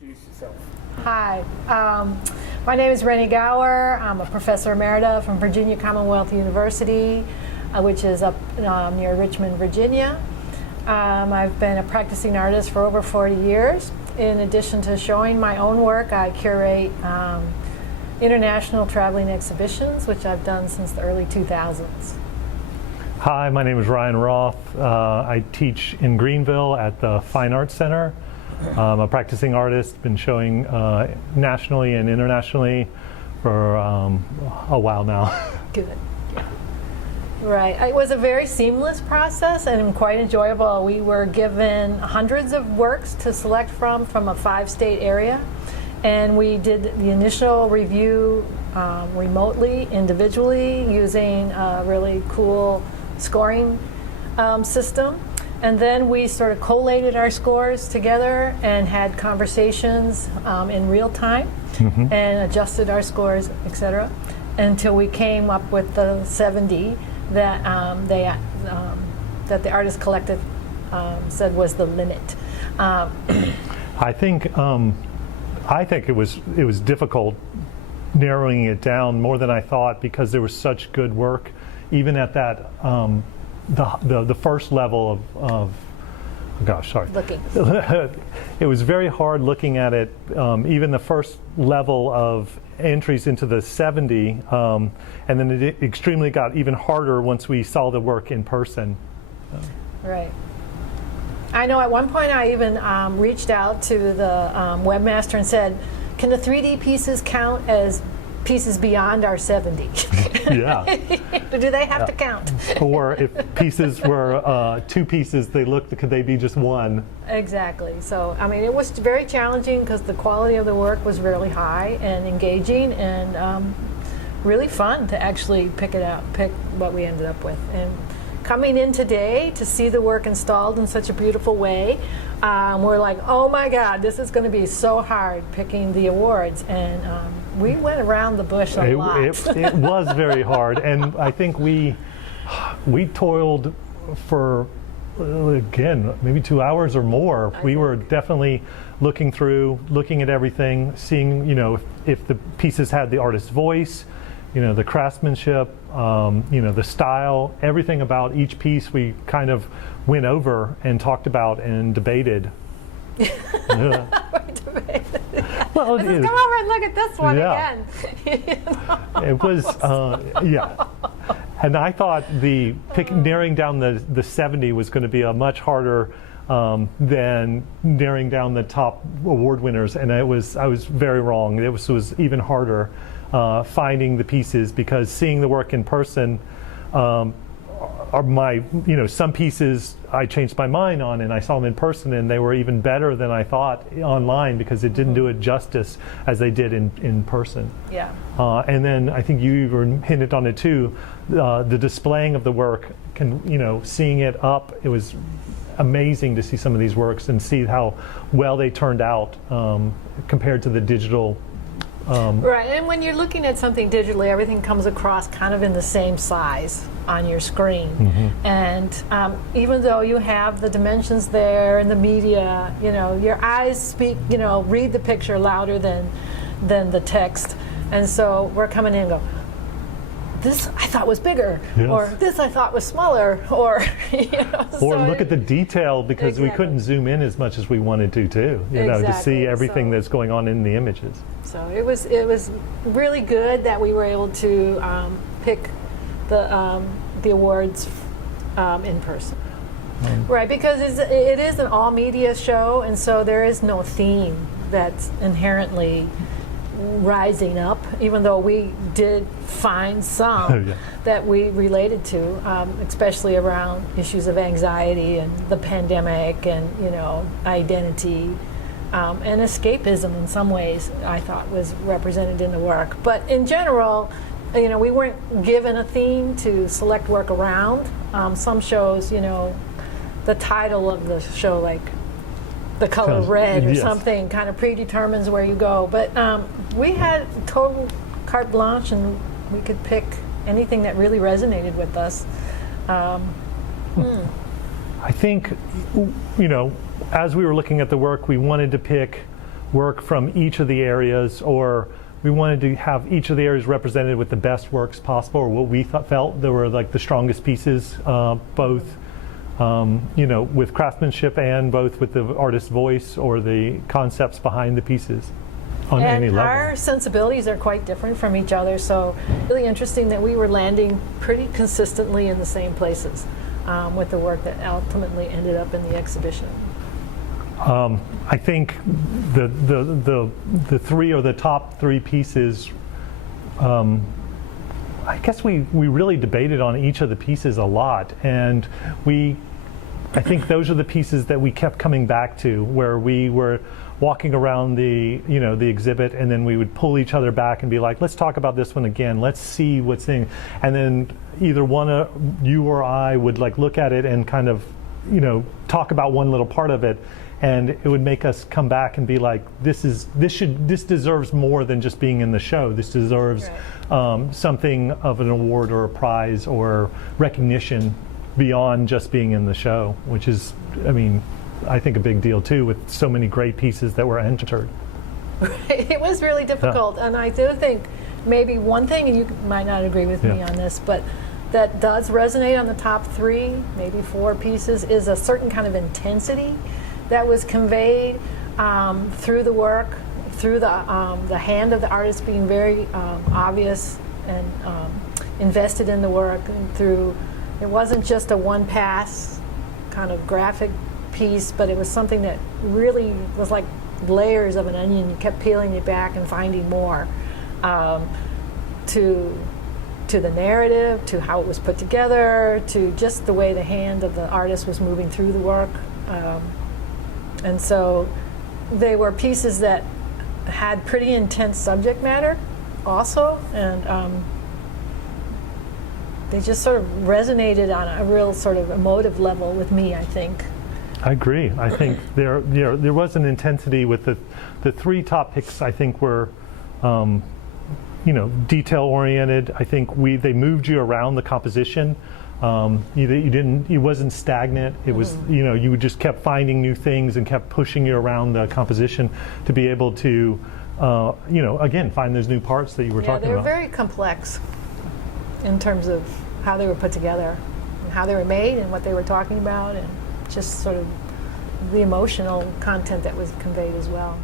introduce yourself. Hi, my name is Rennie Gower. I'm a professor emerita from Virginia Commonwealth University, which is up near Richmond, Virginia. I've been a practicing artist for over 40 years. In addition to showing my own work, I curate international traveling exhibitions, which I've done since the early 2000s. Hi, my name is Ryan Roth. I teach in Greenville at the Fine Arts Center. I'm a practicing artist, been showing nationally and internationally for a while now. Good. Right. It was a very seamless process and quite enjoyable. We were given hundreds of works to select from a 5-state area, and we did the initial review remotely, individually, using a really cool scoring system. And then we sort of collated our scores together and had conversations in real time and adjusted our scores, etc., until we came up with the 70 that that the artist collective said was the limit. I think it was difficult narrowing it down more than I thought, because there was such good work, even at that the first level of Looking. It was very hard looking at it, even the first level of entries into the 70, and then it extremely got even harder once we saw the work in person. Right. I know at one point I even reached out to the webmaster and said, can the 3D pieces count as pieces beyond our 70? Yeah. Do they have to count? Or if pieces were 2 pieces, could they be just 1? Exactly. So, I mean, it was very challenging because the quality of the work was really high and engaging and really fun to actually pick what we ended up with. And coming in today to see the work installed in such a beautiful way, we're like, oh my God, this is going to be so hard picking the awards. And we went around the bush a lot. It was very hard, and I think we toiled for, again, maybe 2 hours or more. We were definitely looking at everything, seeing, if the pieces had the artist's voice, the craftsmanship, the style, everything about each piece we kind of went over and talked about and debated. Well, come over and look at this one again. It was, yeah. And I thought narrowing down the 70 was going to be a much harder than narrowing down the top award winners, and I was very wrong. It was even harder finding the pieces, because seeing the work in person, some pieces I changed my mind on, and I saw them in person, and they were even better than I thought online, because it didn't do it justice as they did in person. Yeah. And then I think you even hinted on it too, the displaying of the work, seeing it up, it was amazing to see some of these works and see how well they turned out compared to the digital. Right, and when you're looking at something digitally, everything comes across kind of in the same size on your screen. And even though you have the dimensions there and the media, your eyes speak, read the picture louder than the text. And so we're coming in and go, this I thought was bigger, yes, or this I thought was smaller, or or look at the detail, because we couldn't zoom in as much as we wanted to to see everything that's going on in the images. So it was really good that we were able to pick the awards in person. Right, because it is an all media show, and so there is no theme that's inherently rising up, even though we did find some that we related to, especially around issues of anxiety and the pandemic and identity and escapism in some ways. I thought was represented in the work, but in general, we weren't given a theme to select work around. Some shows, the title of the show, like the color red or something, kind of predetermines where you go. But we had total carte blanche, and we could pick anything that really resonated with us. I think, as we were looking at the work, we wanted to pick work from each of the areas, or we wanted to have each of the areas represented with the best works possible, or what we felt there were like the strongest pieces, both with craftsmanship and both with the artist's voice or the concepts behind the pieces on any level. Our sensibilities are quite different from each other, so really interesting that we were landing pretty consistently in the same places with the work that ultimately ended up in the exhibition. I think the three or the top three pieces, I guess we really debated on each of the pieces a lot, and I think those are the pieces that we kept coming back to, where we were walking around the exhibit, and then we would pull each other back and be like, let's talk about this one again, let's see what's in, and then either one of you or I would like look at it and kind of talk about one little part of it, and it would make us come back and be like, this deserves more than just being in the show. This deserves something of an award or a prize or recognition beyond just being in the show, which is, I think a big deal too, with so many great pieces that were entered. It was really difficult, and I do think maybe one thing, and you might not agree with me on this, but that does resonate on the top three, maybe four pieces, is a certain kind of intensity that was conveyed through the work, through the hand of the artist being very obvious and invested in the work, and through, it wasn't just a one pass kind of graphic piece, but it was something that really was like layers of an onion. You kept peeling it back and finding more to the narrative, to how it was put together, to just the way the hand of the artist was moving through the work. And so they were pieces that had pretty intense subject matter also, and they just sort of resonated on a real sort of emotive level with me, I think. I agree. I think there was an intensity with the three top picks. I think were detail oriented. I think they moved you around the composition. It wasn't stagnant. It was you just kept finding new things and kept pushing you around the composition to be able to again find those new parts that you were talking about. They were very complex in terms of how they were put together and how they were made and what they were talking about, and just sort of the emotional content that was conveyed as well.